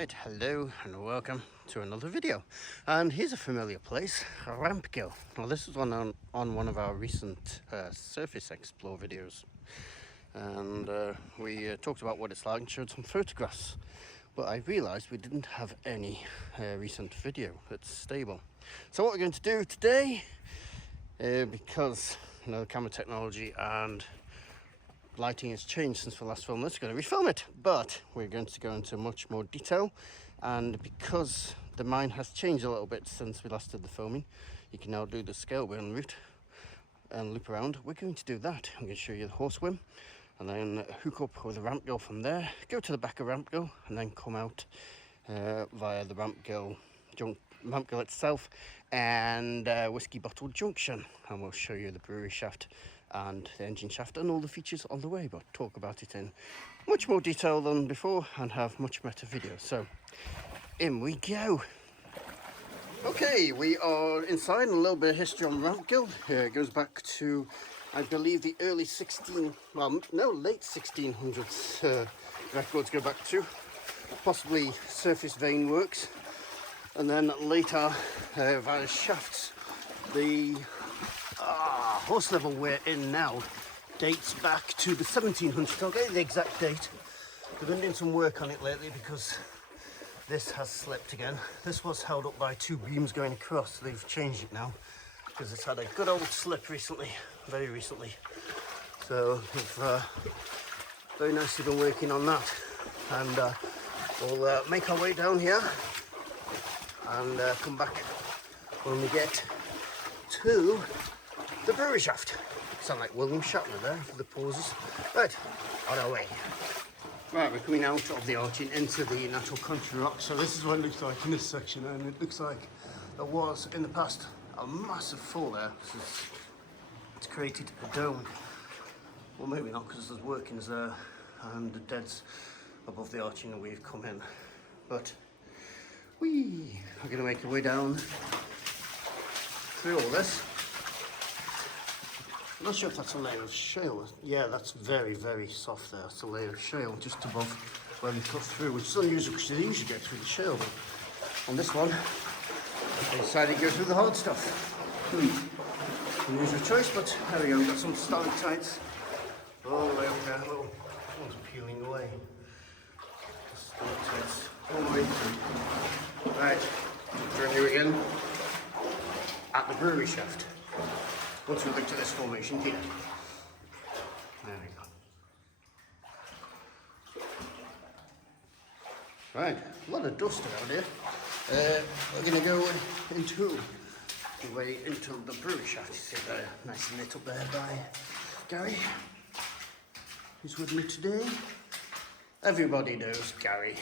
Right, hello and welcome to another video. And here's a familiar place, Rampgill. Now this is on one of our recent surface explore videos. And we talked about what it's like and showed some photographs. But I realised we didn't have any recent video that's stable. So what we're going to do today, because the camera technology and lighting has changed since we last filmed this, we're going to refilm it, but we're going to go into much more detail. And because the mine has changed a little bit since we last did the filming, you can now do the Scaleburn route and loop around. We're going to do that. I'm going to show you the horse whim and then hook up with the Rampgill from there, go to the back of Rampgill and then come out via the Rampgill itself and whiskey bottle Junction, and we'll show you the brewery shaft and the engine shaft and all the features on the way, but talk about it in much more detail than before and have much better video. So in we go. Okay, we are inside, and a little bit of history on Rampgill. It goes back to, I believe, the late 1600s records go back to, possibly surface vein works, and then later via shafts. The horse level we're in now dates back to the 1700s. I'll get you the exact date. We've been doing some work on it lately because this has slipped again. This was held up by two beams going across. They've changed it now because it's had a good old slip recently, very recently. So we've very nicely been working on that, and we'll make our way down here and come back when we get to the brewery shaft. Sound like William Shatner there for the pauses. Right, on our way. Right, we're coming out of the arching into the natural country rock. So this is what it looks like in this section, and it looks like there was in the past a massive fall there. So it's created a dome. Well, maybe not, because there's workings there and the deads above the arching that we've come in. But we are going to make our way down through all this. I'm not sure if that's a layer of shale. Yeah, that's very, very soft there. It's a layer of shale just above where we cut through, which is unusual because they usually get through the shale. But on this one, I decided to go through the hard stuff. Unusual choice, but there we go. We've got some stalactites all the way up there. Oh, one's peeling away. Stalactites all the way through. Right, join you again at the brewery shaft. Once we look to this formation here. There we go. Right, a lot of dust around here. We're going to go into the way into the brewery shaft. You see there, nice and lit up there by Gary, who's with me today. Everybody knows Gary.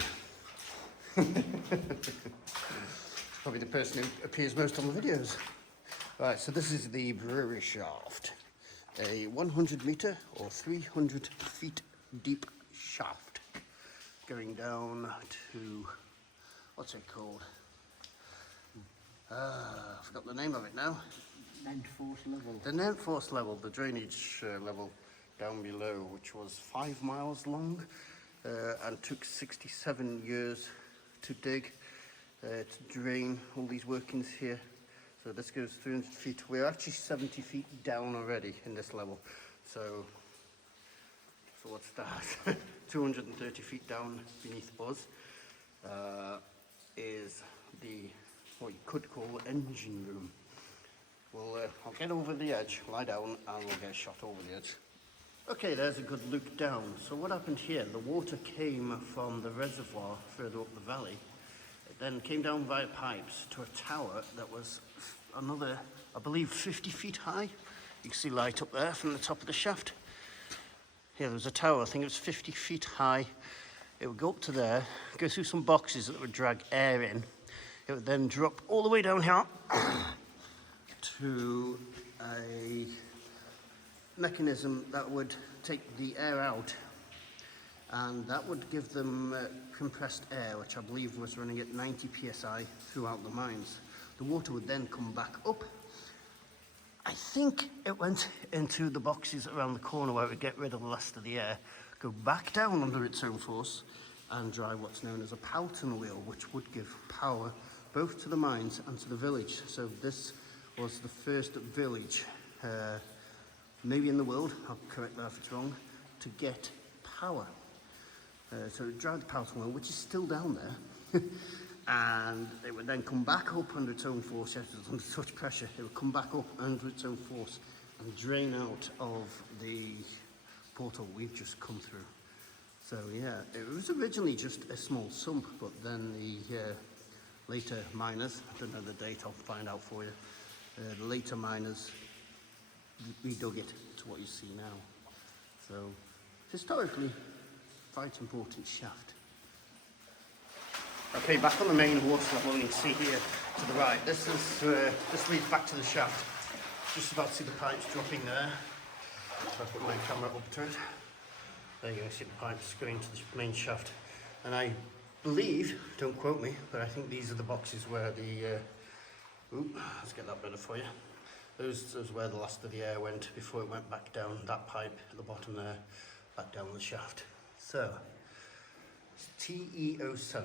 Probably the person who appears most on the videos. Right, so this is the brewery shaft, a 100 metre or 300 feet deep shaft going down to, what's it called? I forgot the name of it now. Nent Force Level. The Nent Force Level, the drainage level down below, which was 5 miles long and took 67 years to dig, to drain all these workings here. So this goes 300 feet. We're actually 70 feet down already in this level. So what's that? 230 feet down beneath us is what you could call engine room. Well, I'll get over the edge, lie down, and we'll get shot over the edge. Okay, there's a good look down. So what happened here? The water came from the reservoir further up the valley. It then came down via pipes to a tower that was another, I believe, 50 feet high. You can see light up there from the top of the shaft. Here, there was a tower, I think it was 50 feet high. It would go up to there, go through some boxes that would drag air in. It would then drop all the way down here to a mechanism that would take the air out, and that would give them compressed air, which I believe was running at 90 psi throughout the mines. The water would then come back up. I think it went into the boxes around the corner where it would get rid of the last of the air, go back down under its own force, and drive what's known as a Powton wheel, which would give power both to the mines and to the village. So this was the first village, maybe in the world, I'll correct that if it's wrong, to get power. So it drive the Powton wheel, which is still down there, and it would then come back up under its own force. Yes, it was under such pressure, it would come back up under its own force and drain out of the portal we've just come through. So yeah, it was originally just a small sump, but then the later miners, I don't know the date, I'll find out for you, the later miners redug it to what you see now. So historically, quite important shaft. Okay, back on the main horse level, you can see here to the right, this leads back to the shaft. Just about to see the pipes dropping there. So I put my camera up to it. There you go, see the pipes going to the main shaft. And I believe, don't quote me, but I think these are the boxes where the, let's get that better for you. Those are where the last of the air went before it went back down that pipe at the bottom there, back down the shaft. So, it's TE07.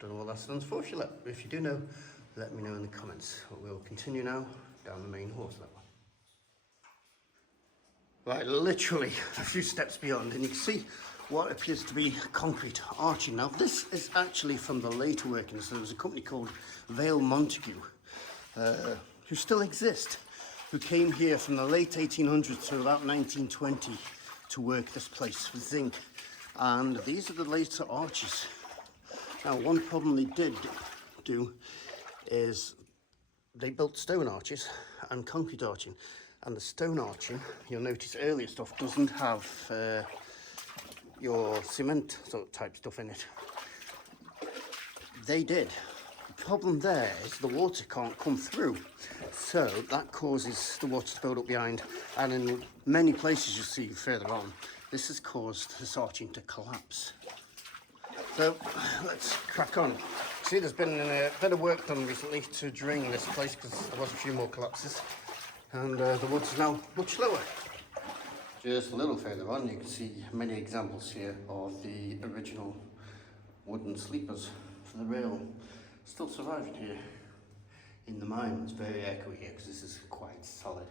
Don't know what that stands for. If you do know, let me know in the comments. But we'll continue now down the main horse level. Right, literally a few steps beyond, and you can see what appears to be concrete arching. Now, this is actually from the later workings. There was a company called Vale Montague, who still exist, who came here from the late 1800s to about 1920 to work this place with zinc. And these are the later arches. Now, one problem they did do is they built stone arches and concrete arching. And the stone arching, you'll notice earlier stuff doesn't have your cement sort of type stuff in it. They did. The problem there is the water can't come through. So that causes the water to build up behind. And in many places you see further on, this has caused this arching to collapse. So let's crack on. See, there's been a bit of work done recently to drain this place because there was a few more collapses. And the water's now much lower. Just a little further on, you can see many examples here of the original wooden sleepers for the rail. Still surviving here in the mine. It's very echoey here because this is quite solid.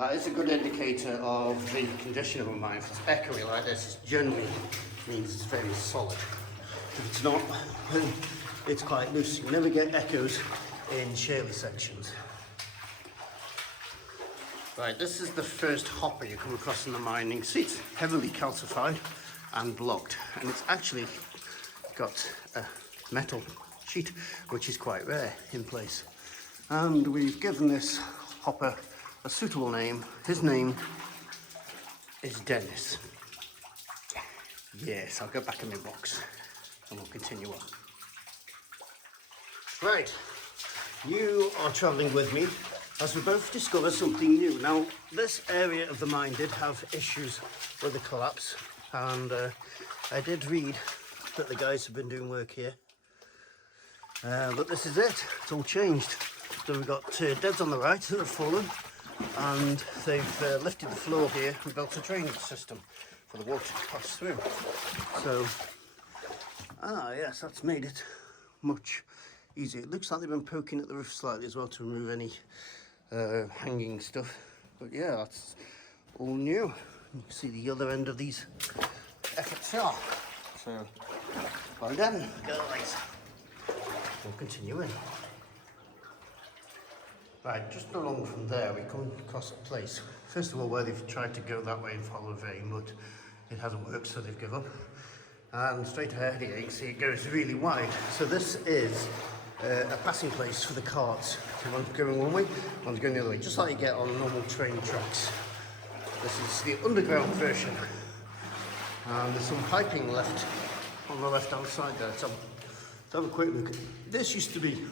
It's a good indicator of the condition of a mine. If it's echoey like this, it generally means it's very solid. If it's not, then it's quite loose. You never get echoes in shaly sections. Right, this is the first hopper you come across in the mine. You can see it's heavily calcified and blocked, and it's actually got a metal sheet, which is quite rare in place. And we've given this hopper a suitable name. His name is Dennis. Yes, I'll go back in my box and we'll continue on. Right, you are travelling with me as we both discover something new. Now, this area of the mine did have issues with the collapse, and I did read that the guys have been doing work here. But this is it, it's all changed. So we've got deads on the right that have fallen, and they've lifted the floor here and built a drainage system for the water to pass through. So, yes, that's made it much easier. It looks like they've been poking at the roof slightly as well to remove any hanging stuff. But yeah, that's all new. You can see the other end of these efforts are. So, well done, guys. We'll continue in. Right, just along from there we come across a place, first of all, where they've tried to go that way and follow a vein, but it hasn't worked, so they've given up. And straight ahead here, you can see it goes really wide. So this is a passing place for the carts. One's going one way, one's going the other way, just like you get on normal train tracks. This is the underground version. And there's some piping left on the left-hand side there. So let's have a quick look. This used to be,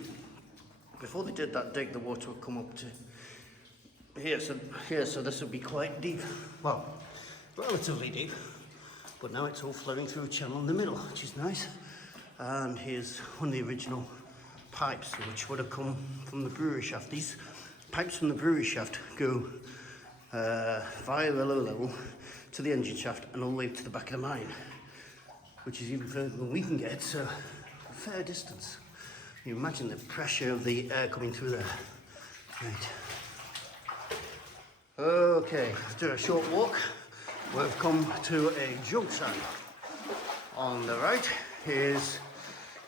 before they did that dig, the water would come up to here. So this would be quite deep. Well, relatively deep. But now it's all flowing through a channel in the middle, which is nice. And here's one of the original pipes, which would have come from the brewery shaft. These pipes from the brewery shaft go via the low level to the engine shaft and all the way to the back of the mine. which is even further than we can get, so a fair distance. You imagine the pressure of the air coming through there. Right. Okay, after a short walk, we've come to a junction. On the right is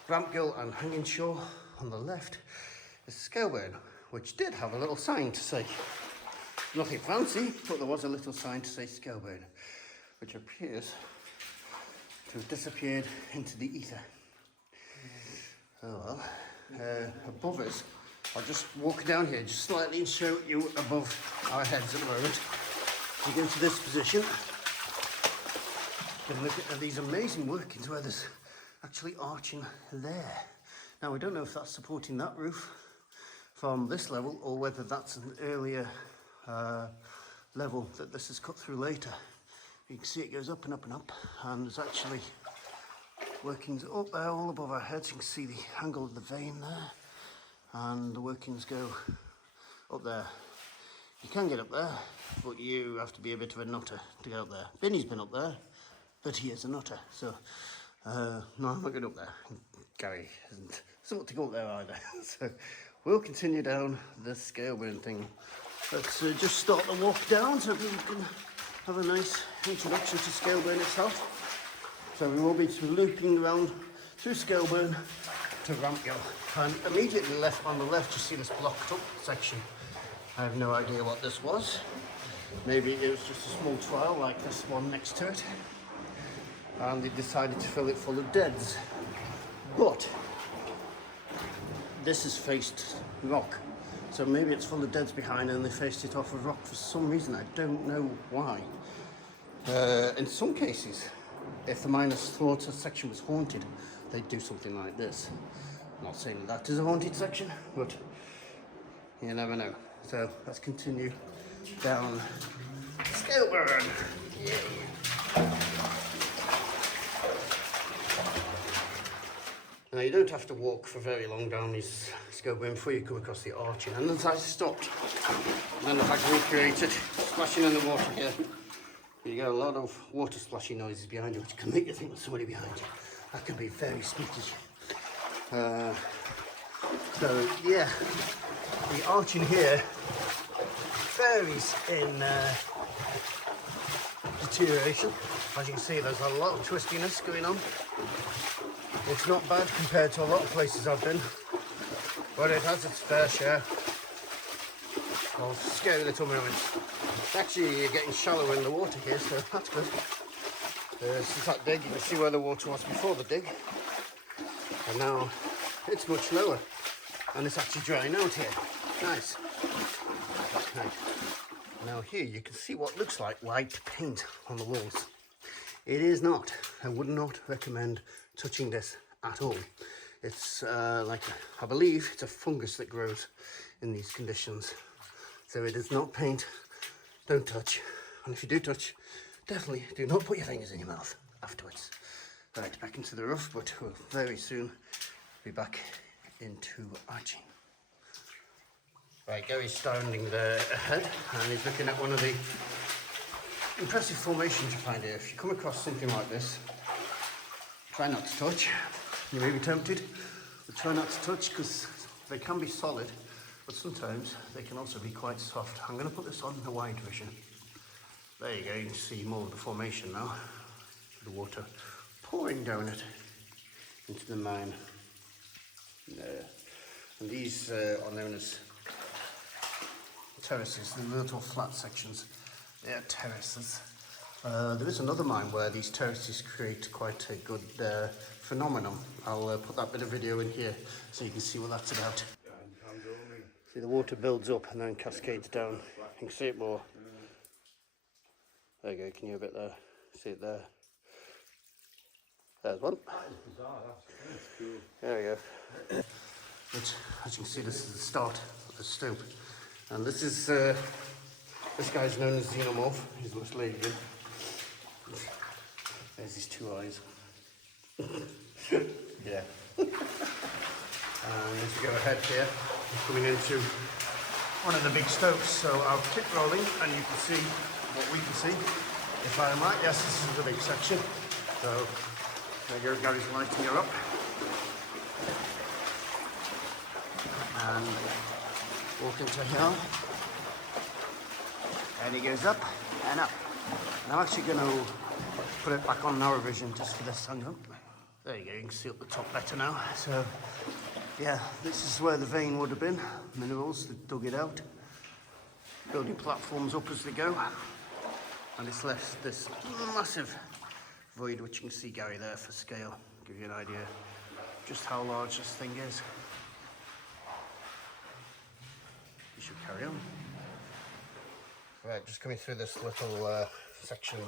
Rampgill and Hanging Shore. On the left is Scaleburn, which did have a little sign to say, nothing fancy, but there was a little sign to say Scaleburn, which appears to have disappeared into the ether. Oh well, above us, I'll just walk down here just slightly and show you above our heads at the moment. You get into this position, you can look at these amazing workings where there's actually arching there. Now we don't know if that's supporting that roof from this level or whether that's an earlier level that this is cut through later. You can see it goes up and up and up, and there's actually workings up there all above our heads. You can see the angle of the vein there, and the workings go up there. You can get up there, but you have to be a bit of a nutter to get up there. Benny's been up there, but he is a nutter, so no, I'm not going up there. Gary doesn't to go up there either. So we'll continue down the Scaleburn thing. Let's just start the walk down so we can have a nice introduction to Scaleburn itself. So we will be looping around through Scaleburn to Rampgill, and immediately left on the left you see this blocked up section. I have no idea what this was. Maybe it was just a small trial like this one next to it, and they decided to fill it full of deads. But this is faced rock, so maybe it's full of deads behind and they faced it off of rock for some reason. I don't know why. In some cases, if the miners thought a section was haunted, they'd do something like this. I'm not saying that is a haunted section, but you never know. So let's continue down Scaleburn. Yeah. Now you don't have to walk for very long down these Scaleburn before you come across the arching, and as I stopped, and then I've recreated splashing in the water here. You get a lot of water splashing noises behind you, which can make you think there's somebody behind you. That can be very spooky. So yeah, the arching here varies in deterioration. As you can see, there's a lot of twistiness going on. It's not bad compared to a lot of places I've been, but it has its fair share of scary little moments. Actually, you're getting shallower in the water here, so that's good. Since that dig, you can see where the water was before the dig, and now it's much lower, and it's actually drying out here. Nice. Nice. Now here you can see what looks like white paint on the walls. It is not. I would not recommend touching this at all. It's like, I believe it's a fungus that grows in these conditions. So it is not paint. Don't touch. And if you do touch, definitely do not put your fingers in your mouth afterwards. Right, back into the rough, but we'll very soon be back into arching. Right, Gary's standing there ahead, and he's looking at one of the impressive formations you find here. If you come across something like this, try not to touch. You may be tempted, but try not to touch, because they can be solid, but sometimes they can also be quite soft. I'm going to put this on the wide vision. There you go, you can see more of the formation now. The water pouring down it into the mine. There. And these are known as terraces, the little flat sections. They are terraces. There is another mine where these terraces create quite a good phenomenon. I'll put that bit of video in here so you can see what that's about. See, the water builds up and then cascades down. You can see it more. There you go, can you hear a bit there? See it there? There's one. There we go. But as you can see, this is the start of the stope. And this is, this guy's known as Xenomorph. He's the most lazy. There's his two eyes. Yeah. And as you go ahead here, we're coming into one of the big stopes. So I'll keep rolling and you can see what we can see. If I am right, yes, this is the big section. So There Gary's lighting her up. And walk into here. And he goes up and up. And I'm actually going to put it back on narrow vision just for this angle. There you go, you can see up the top better now. So, yeah, this is where the vein would have been. Minerals, they dug it out. Building platforms up as they go. And it's left this massive void, which you can see Gary there for scale. Give you an idea just how large this thing is. We should carry on. Right, just coming through this little section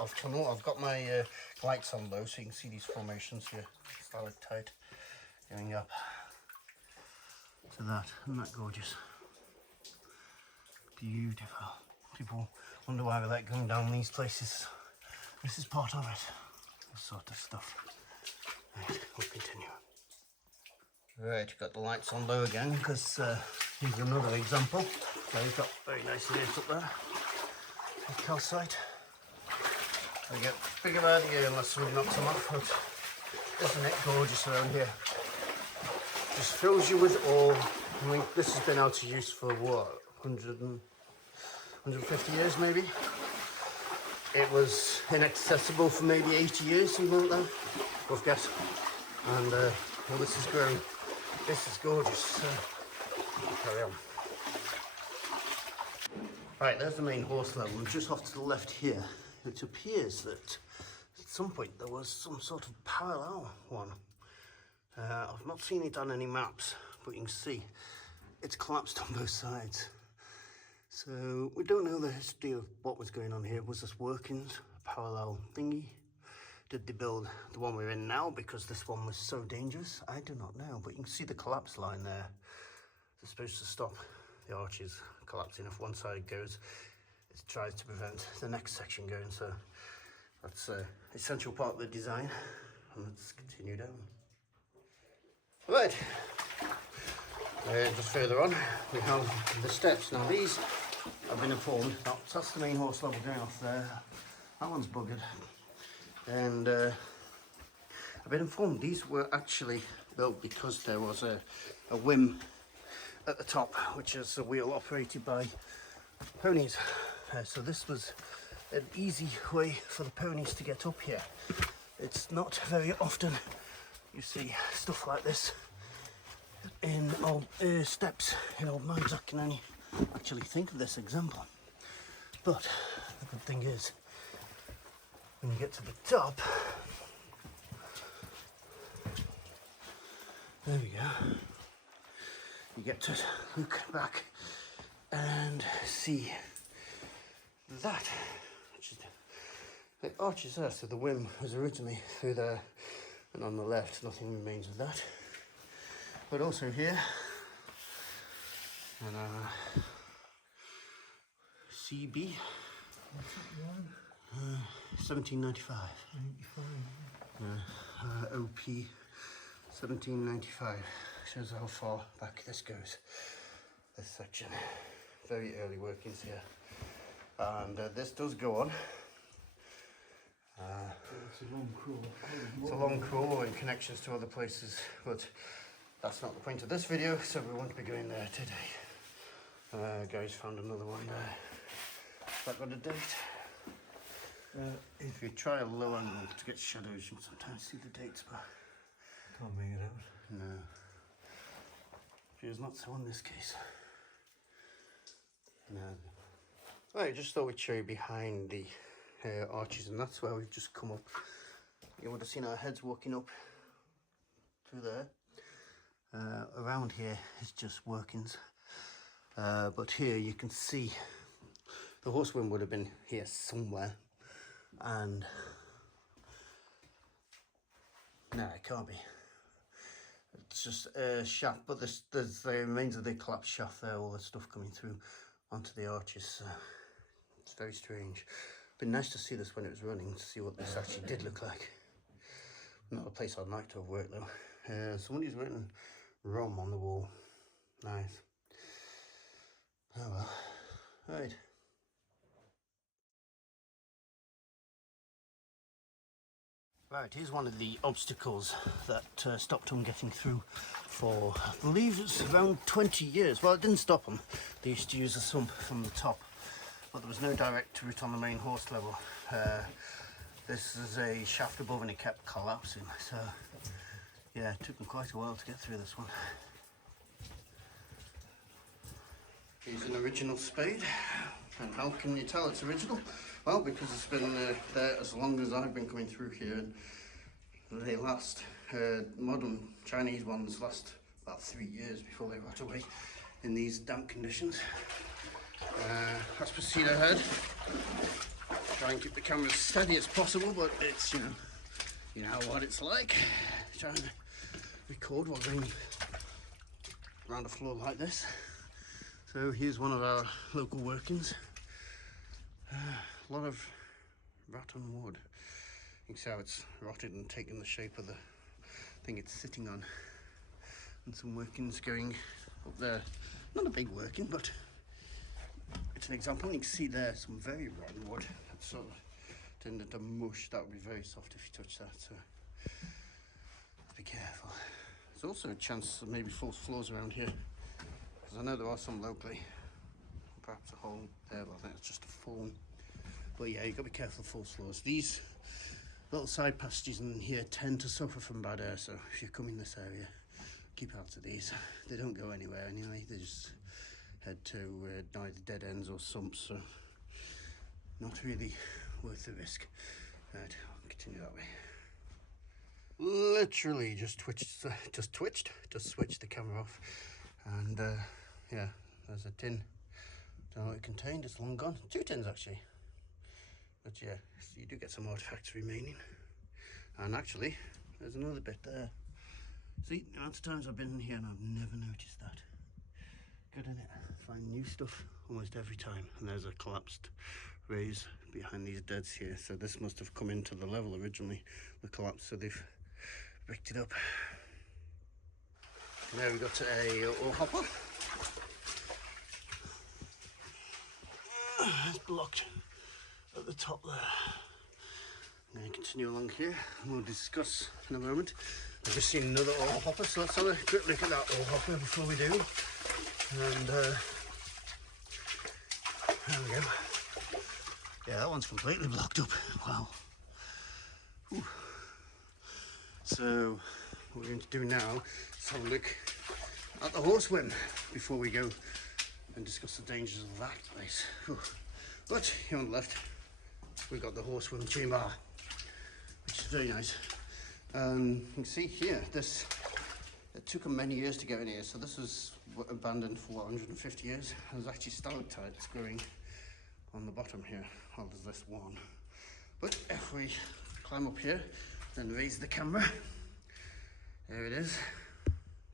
of tunnel. I've got my lights on though, so you can see these formations here, stalactite going up to that. Isn't that gorgeous? Beautiful. People wonder why we like going down these places. This is part of it. This sort of stuff. Right, we'll continue. Right, got the lights on low again because here's another example. So we've got very nice layers up there. Calcite. They get bigger by the year unless somebody knocks them off, but isn't it gorgeous around here? Just fills you with awe. I mean, this has been out of use for what, 150 years maybe? It was inaccessible for maybe 80 years, something like that, rough guess. And well, this is growing. This is gorgeous, so carry on. Right, there's the main horse level, and just off to the left here, it appears that at some point there was some sort of parallel one. I've not seen it on any maps, but you can see it's collapsed on both sides. So we don't know the history of what was going on here. Was this workings, a parallel thingy? Did they build the one we're in now because this one was so dangerous? I do not know, but you can see the collapse line there. It's supposed to stop the arches collapsing. If one side goes, it tries to prevent the next section going. So that's an essential part of the design. And let's continue down. Right, just further on, we have the steps. Now these, I've been informed, that's the main horse level going off there. That one's buggered. And I've been informed these were actually built because there was a whim at the top, which is a wheel operated by ponies. So this was an easy way for the ponies to get up here. It's not very often you see stuff like this in old steps in old mines. I can only actually think of this example. But the good thing is, when you get to the top, there we go, you get to look back and see that, which is the arches there. So the whim was originally through there, and on the left nothing remains of that. But also here, and CB, 1795. OP 1795. Shows how far back this goes. This section, very early workings here, and this does go on. It's a long crawl. It's a long crawl and connections to other places, but that's not the point of this video, so we won't be going there today. Gary's found another one there. That got a date. If you try a low angle to get shadows, you can sometimes see the dates, but Can't make it out. no. Feels not so in this case. No. Right, just thought we'd show you behind the arches, and that's where we've just come up. You would have seen our heads walking up through there. Around here is just workings, but here you can see the horse whim would have been here somewhere, and no, it can't be. It's just a shaft, but there's the remains of the collapsed shaft there, all the stuff coming through onto the arches. So it's very strange. Been nice to see this when it was running, to see what this actually did look like. Not a place I'd like to have worked though. Somebody's written Rom on the wall. Nice. Oh well. Right. Right, here's one of the obstacles that stopped them getting through for, I believe it's around 20 years. Well, it didn't stop them. They used to use a sump from the top, but there was no direct route on the main horse level. This is a shaft above and it kept collapsing. So, yeah, it took them quite a while to get through this one. Here's an original spade. And how can you tell it's original? Well, because it's been there as long as I've been coming through here, and they last. Modern Chinese ones last about 3 years before they rot away in these damp conditions. Let's proceed ahead. Try and keep the camera as steady as possible, but it's, you know what it's like. Trying to record while going around a floor like this. So here's one of our local workings. A lot of rotten wood. You can see how it's rotted and taken the shape of the thing it's sitting on. And some workings going up there. Not a big working, but it's an example. You can see there some very rotten wood. It's sort of turned into mush. That would be very soft if you touch that. So be careful. There's also a chance of maybe false floors around here, because I know there are some locally. Perhaps a hole there, but I think it's just a fall. But yeah, you've got to be careful of false floors. These little side passages in here tend to suffer from bad air, so if you come in this area, keep out of these. They don't go anywhere anyway, they just head to either dead ends or sumps, so not really worth the risk. Right, I'll continue that way. Literally just switched the camera off, and yeah, there's a tin. Don't know what it contained, it's long gone. 2 tins actually. But yeah, so you do get some artifacts remaining. And actually, there's another bit there. See, the amount of times I've been in here and I've never noticed that. Good, isn't it? Find new stuff almost every time. And there's a collapsed raise behind these deads here. So this must have come into the level originally, the collapse, so they've bricked it up. Now we've got a ore hopper. It's blocked at the top there. I'm going to continue along here and we'll discuss in a moment. I've just seen another ore hopper, so let's have a quick look at that ore hopper before we do. And there we go. Yeah, that one's completely blocked up. Wow. Whew. So what we're going to do now is have a look at the horse whim before we go and discuss the dangers of that place. Whew. But here on the left, we've got the horse whim chamber, which is very nice. You can see here, it took them many years to get in here. So this was abandoned for what, 150 years. There's actually stalactites growing on the bottom here. Well, there's this one. But if we climb up here, then raise the camera, there it is.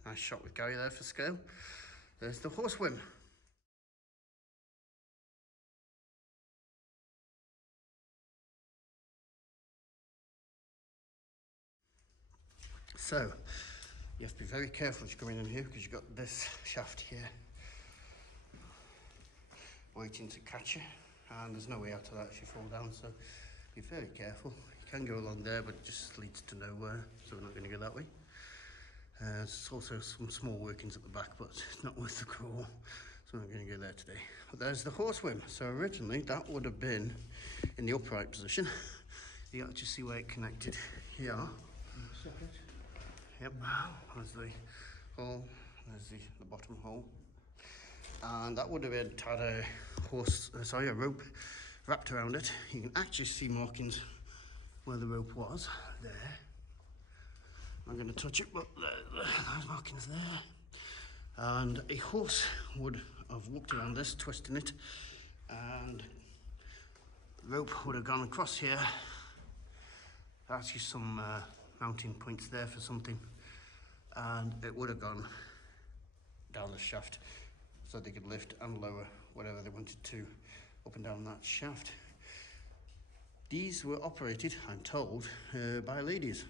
Nice shot with Gary there for scale. There's the horse whim. So, you have to be very careful as you're coming in here, because you've got this shaft here waiting to catch you, and there's no way out of that if you fall down, so be very careful. You can go along there, but it just leads to nowhere, so we're not going to go that way. There's also some small workings at the back, but it's not worth the crawl, so we're not going to go there today. But there's the horse whim. So originally that would have been in the upright position. You got to see where it connected here. Yep, there's the hole, there's the bottom hole. And that would have been had a rope wrapped around it. You can actually see markings where the rope was, there. I'm going to touch it, but there's markings there. And a horse would have walked around this, twisting it, and the rope would have gone across here. There's actually some mounting points there for something, and it would have gone down the shaft so they could lift and lower whatever they wanted to up and down that shaft. These were operated, I'm told, by ladies,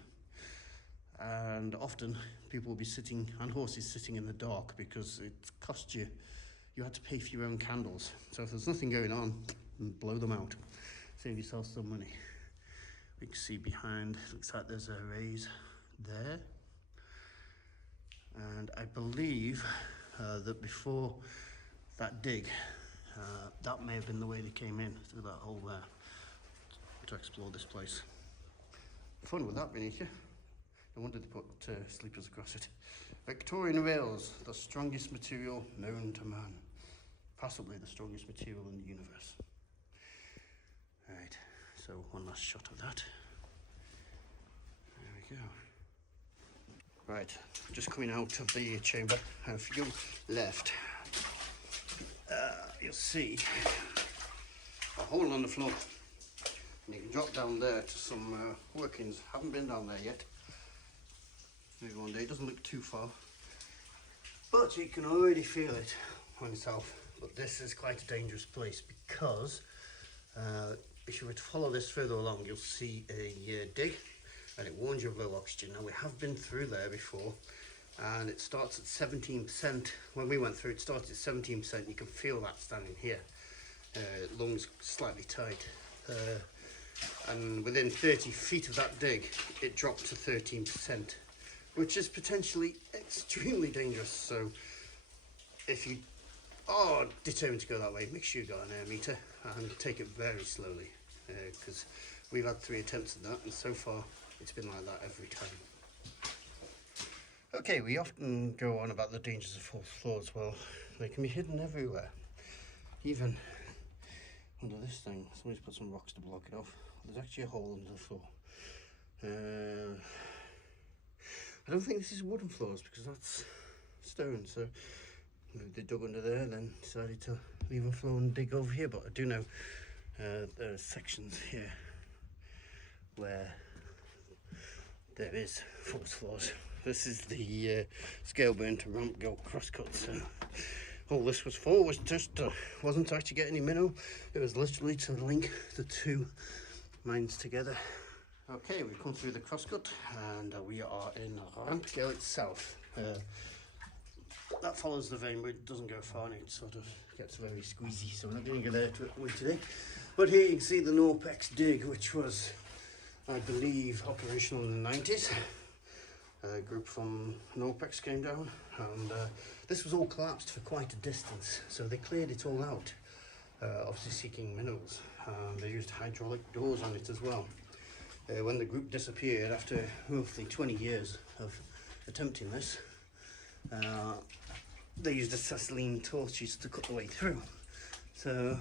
and often people will be sitting, and horses sitting in the dark, because it cost you had to pay for your own candles. So if there's nothing going on, blow them out, save yourself some money. You can see behind, looks like there's a raise there. And I believe that before that dig, that may have been the way they came in, through that hole there, to explore this place. Fun with that beneath you. No wonder they put sleepers across it. Victorian rails, the strongest material known to man. Possibly the strongest material in the universe. Right, so one last shot of that. There we go. Right, just coming out of the chamber, and if you go left, you'll see a hole on the floor. And you can drop down there to some workings. Haven't been down there yet. Maybe one day. It doesn't look too far, but you can already feel it on yourself. But this is quite a dangerous place because if you were to follow this further along, you'll see a dig, and it warns you of low oxygen. Now, we have been through there before, and it starts at 17%. When we went through, it started at 17%. You can feel that standing here. Lungs slightly tight. And within 30 feet of that dig, it dropped to 13%, which is potentially extremely dangerous. So if you are determined to go that way, make sure you got an air meter and take it very slowly, because we've had 3 attempts at that, and so far it's been like that every time. Okay, we often go on about the dangers of false floors. Well, they can be hidden everywhere, even under this thing. Somebody's put some rocks to block it off. There's actually a hole under the floor. I don't think this is wooden floors because that's stone, so maybe they dug under there and then decided to leave a floor and dig over here. But I do know there are sections here where there is false floors. This is the Scaleburn to Rampgill crosscut. So all this was for was just wasn't to actually get any mineral. It was literally to link the 2 mines together. Okay, we've come through the crosscut and we are in Rampgill itself. That follows the vein, but it doesn't go far and it sort of gets very squeezy, so we're not going to go there today. But here you can see the Norex Dig, which was, I believe, operational in the 90s. A group from Norex came down, and this was all collapsed for quite a distance, so they cleared it all out, obviously seeking minerals. They used hydraulic doors on it as well. When the group disappeared after roughly 20 years of attempting this, they used acetylene torches to cut the way through. So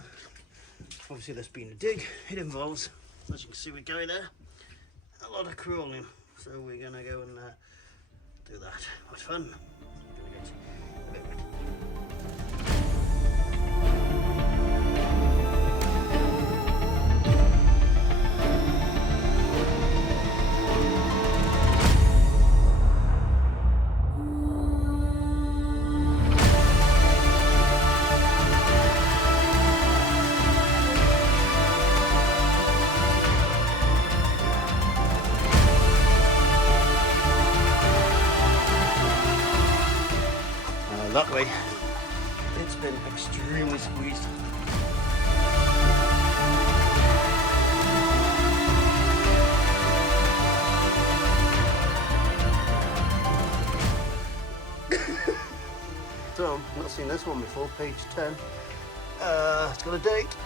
obviously there's been a dig. It involves, as you can see, we go there, a lot of crawling. So we're gonna go and do that. What fun! Gonna get a bit wet. That way, it's been extremely squeezed. So, I've not seen this one before, page 10. It's got a date.